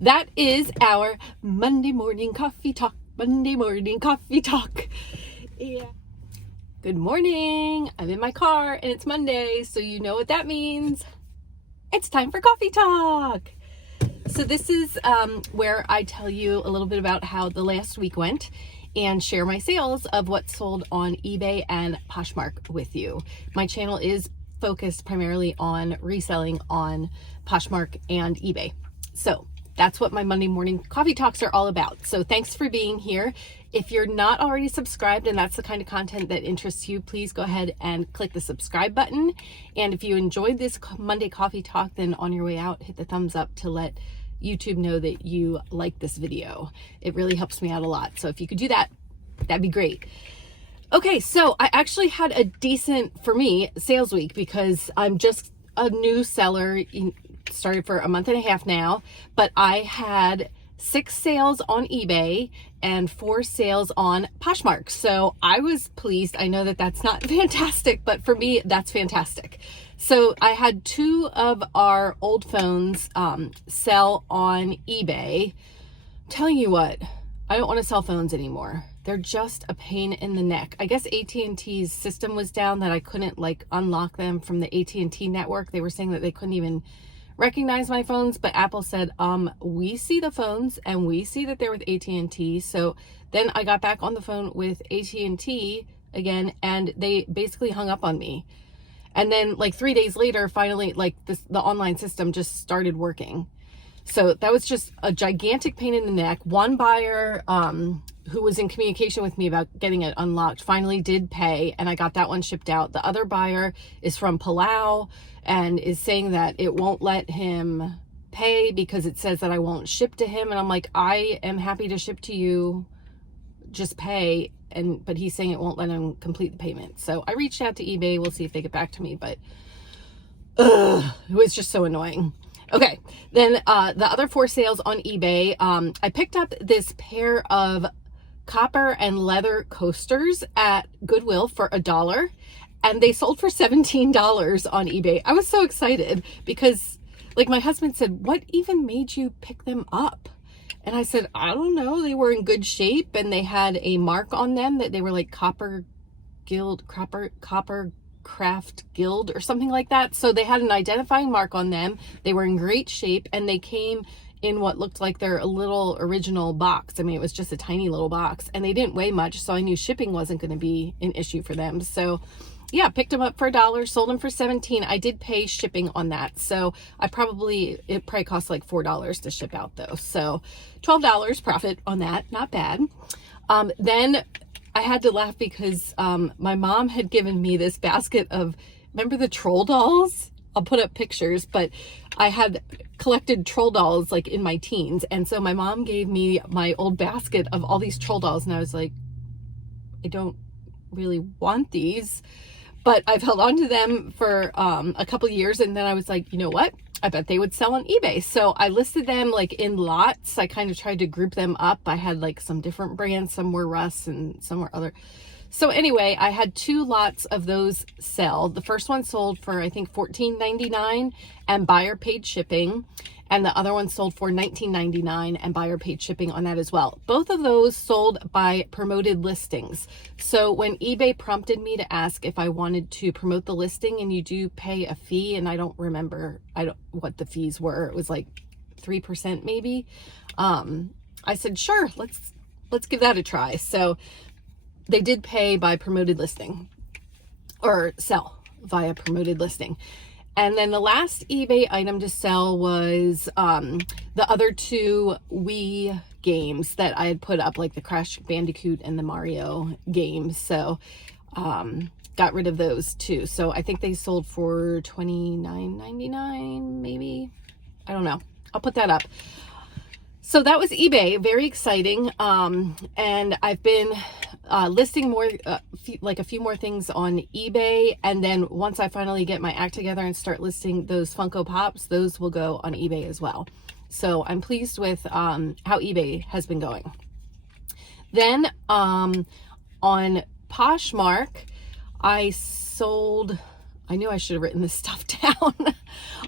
That is our Monday morning coffee talk. Monday morning coffee talk. Yeah. Good morning. I'm in my car and it's Monday, so you know what that means. It's time for coffee talk. So this is where I tell you a little bit about how the last week went and share my sales of what sold on eBay and Poshmark with you. My channel is focused primarily on reselling on Poshmark and eBay. So that's what my Monday morning coffee talks are all about. So thanks for being here. If you're not already subscribed and that's the kind of content that interests you, please go ahead and click the subscribe button. And if you enjoyed this Monday coffee talk, then on your way out, hit the thumbs up to let YouTube know that you like this video. It really helps me out a lot. So if you could do that, that'd be great. Okay, so I actually had a decent, for me, sales week because I'm just a new seller. Started for a month and a half now, but I had 6 sales on eBay and 4 sales on Poshmark. So I was pleased. I know that that's not fantastic, but for me, that's fantastic. So I had 2 of our old phones sell on eBay. I'm telling you what, I don't want to sell phones anymore. They're just a pain in the neck. I guess AT&T's system was down that I couldn't like unlock them from the AT&T network. They were saying that they couldn't even recognize my phones, but Apple said, we see the phones and we see that they're with AT&T. So then I got back on the phone with AT&T again, and they basically hung up on me. And then like 3 days later, finally, like the online system just started working. So that was just a gigantic pain in the neck. One buyer who was in communication with me about getting it unlocked finally did pay, and I got that one shipped out. The other buyer is from Palau and is saying that it won't let him pay because it says that I won't ship to him. And I'm like, I am happy to ship to you, just pay. But he's saying it won't let him complete the payment. So I reached out to eBay. We'll see if they get back to me, but it was just so annoying. Okay, then the other 4 sales on eBay, I picked up this pair of copper and leather coasters at Goodwill for $1, and they sold for $17 on eBay. I was so excited because, like, my husband said, what even made you pick them up? And I said, I don't know. They were in good shape and they had a mark on them that they were like copper craft guild or something like that. So they had an identifying mark on them. They were in great shape and they came in what looked like their little original box. I mean, it was just a tiny little box and they didn't weigh much. So I knew shipping wasn't going to be an issue for them. So yeah, picked them up for $1, sold them for $17. I did pay shipping on that. So it probably cost like $4 to ship out though. So $12 profit on that. Not bad. Then I had to laugh because my mom had given me this basket of, remember the troll dolls? I'll put up pictures, but I had collected troll dolls like in my teens. And so my mom gave me my old basket of all these troll dolls. And I was like, I don't really want these, but I've held on to them for a couple years. And then I was like, you know what? I bet they would sell on eBay. So I listed them like in lots. I kind of tried to group them up. I had like some different brands. Some were Russ and some were other. So anyway, I had 2 lots of those sell. The first one sold for, I think, $14.99 and buyer paid shipping. And the other one sold for $19.99 and buyer paid shipping on that as well. Both of those sold by promoted listings. So when eBay prompted me to ask if I wanted to promote the listing, and you do pay a fee, and I don't remember what the fees were. It was like 3% maybe. I said, sure, let's give that a try. So they did pay by promoted listing or sell via promoted listing. And then the last eBay item to sell was the other 2 Wii games that I had put up, like the Crash Bandicoot and the Mario games. So got rid of those too. So I think they sold for $29.99 maybe. I don't know. I'll put that up. So that was eBay. Very exciting. And I've been listing more, like a few more things on eBay. And then once I finally get my act together and start listing those Funko Pops, those will go on eBay as well. So I'm pleased with how eBay has been going. Then on Poshmark, I sold, I knew I should have written this stuff down.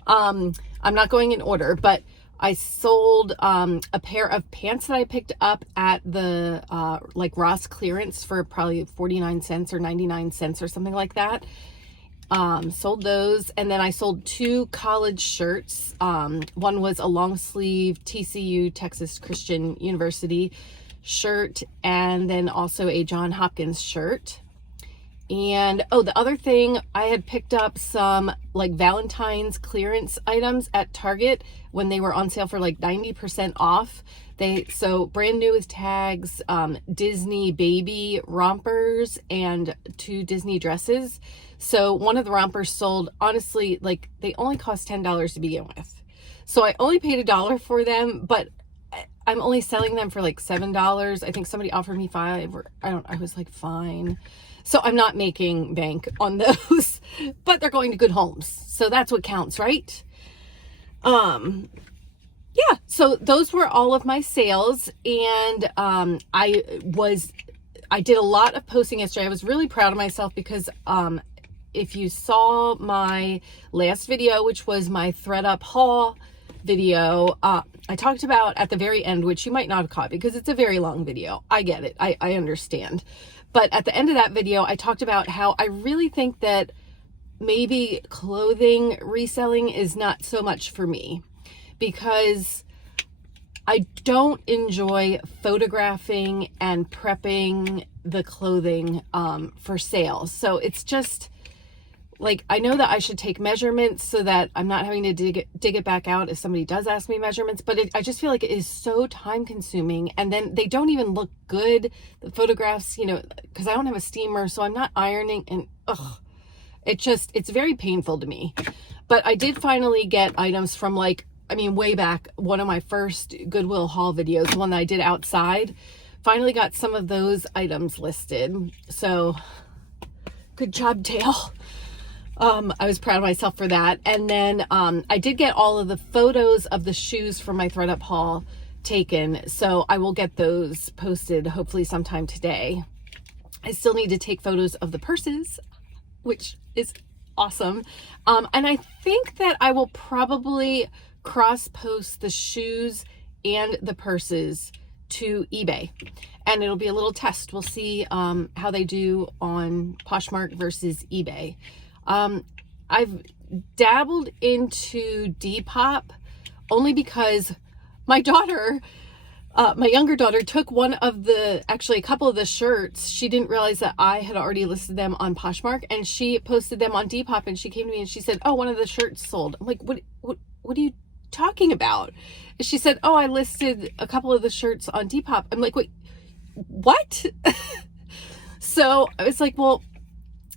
I'm not going in order, but I sold a pair of pants that I picked up at the like Ross clearance for probably 49 cents or 99 cents or something like that. Sold those, and then I sold 2 college shirts. One was a long sleeve TCU, Texas Christian University shirt, and then also a John Hopkins shirt. And oh, the other thing, I had picked up some like Valentine's clearance items at Target when they were on sale for like 90% off. So brand new with tags, Disney baby rompers and 2 Disney dresses. So one of the rompers sold, honestly, like they only cost $10 to begin with. So I only paid $1 for them, but I'm only selling them for like $7. I think somebody offered me $5, or I was like, fine. So I'm not making bank on those, but they're going to good homes. So that's what counts, right? Yeah, so those were all of my sales, and I did a lot of posting yesterday. I was really proud of myself because if you saw my last video, which was my ThredUp haul video, I talked about at the very end, which you might not have caught because it's a very long video. I get it. I understand. But at the end of that video, I talked about how I really think that maybe clothing reselling is not so much for me, because I don't enjoy photographing and prepping the clothing for sale. So it's just like, I know that I should take measurements so that I'm not having to dig it back out if somebody does ask me measurements, but I just feel like it is so time consuming, and then they don't even look good, the photographs, you know, because I don't have a steamer, so I'm not ironing, and it's very painful to me. But I did finally get items from way back, one of my first Goodwill haul videos, the one that I did outside, finally got some of those items listed. So good job, Dale. I was proud of myself for that. And then I did get all of the photos of the shoes from my ThredUp haul taken. So I will get those posted hopefully sometime today. I still need to take photos of the purses, which is awesome. And I think that I will probably cross post the shoes and the purses to eBay, and it'll be a little test. We'll see how they do on Poshmark versus eBay. I've dabbled into Depop only because my daughter, my younger daughter, took a couple of the shirts. She didn't realize that I had already listed them on Poshmark, and she posted them on Depop, and she came to me and she said, "Oh, one of the shirts sold." I'm like, what are you talking about? And she said, "Oh, I listed a couple of the shirts on Depop." I'm like, wait, what? So I was like, well,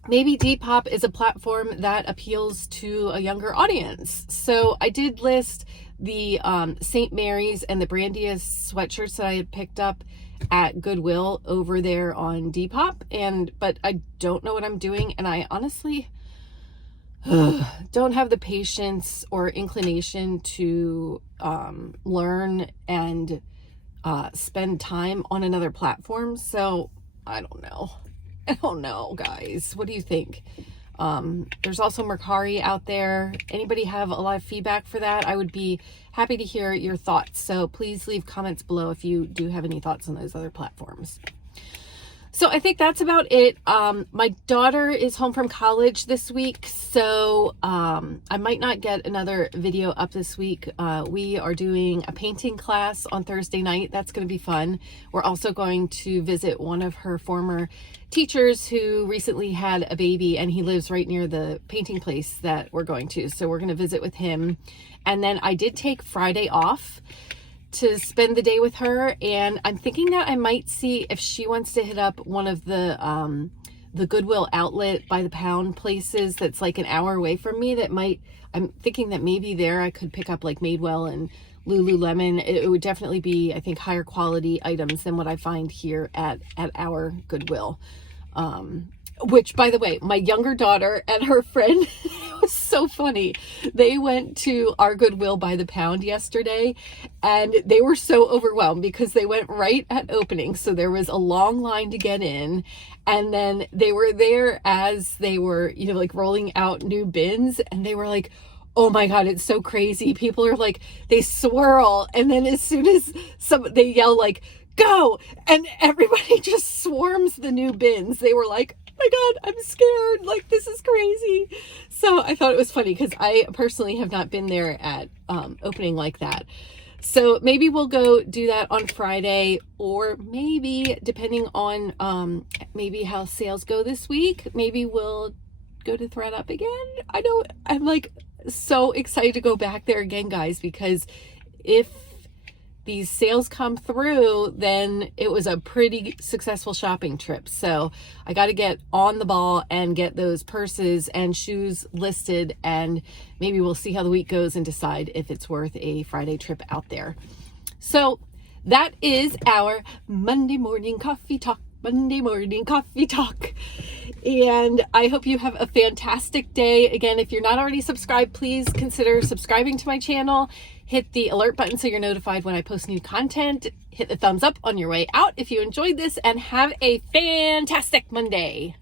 maybe Depop is a platform that appeals to a younger audience. So I did list the St. Mary's and the Brandius sweatshirts that I had picked up at Goodwill over there on Depop, but I don't know what I'm doing, and I honestly don't have the patience or inclination to learn and spend time on another platform. So I don't know, guys. What do you think? There's also Mercari out there. Anybody have a lot of feedback for that? I would be happy to hear your thoughts. So please leave comments below if you do have any thoughts on those other platforms. So I think that's about it. My daughter is home from college this week, so I might not get another video up this week. We are doing a painting class on Thursday night. That's going to be fun. We're also going to visit one of her former teachers who recently had a baby, and he lives right near the painting place that we're going to. So we're going to visit with him. And then I did take Friday off to spend the day with her, and I'm thinking that I might see if she wants to hit up one of the Goodwill outlet by the pound places that's like an hour away from me. I'm thinking that maybe there I could pick up like Madewell and Lululemon. It would definitely be, I think, higher quality items than what I find here at our Goodwill. Which, by the way, my younger daughter and her friend, it was so funny. They went to our Goodwill by the pound yesterday, and they were so overwhelmed because they went right at opening. So there was a long line to get in, and then they were there as they were, like rolling out new bins, and they were like, Oh my God, it's so crazy. People are like, they swirl, and then as soon as they yell like, go, and everybody just swarms the new bins. They were like, oh my God, I'm scared. Like, this is crazy. So I thought it was funny because I personally have not been there at opening like that. So maybe we'll go do that on Friday, or maybe depending on maybe how sales go this week, maybe we'll go to ThredUp again. I know, I'm like so excited to go back there again, guys, because if these sales come through, then it was a pretty successful shopping trip. So I got to get on the ball and get those purses and shoes listed, and maybe we'll see how the week goes and decide if it's worth a Friday trip out there. So that is our Monday morning coffee talk. Monday morning coffee talk. And I hope you have a fantastic day. Again, if you're not already subscribed, please consider subscribing to my channel. Hit the alert button so you're notified when I post new content. Hit the thumbs up on your way out if you enjoyed this, and have a fantastic Monday.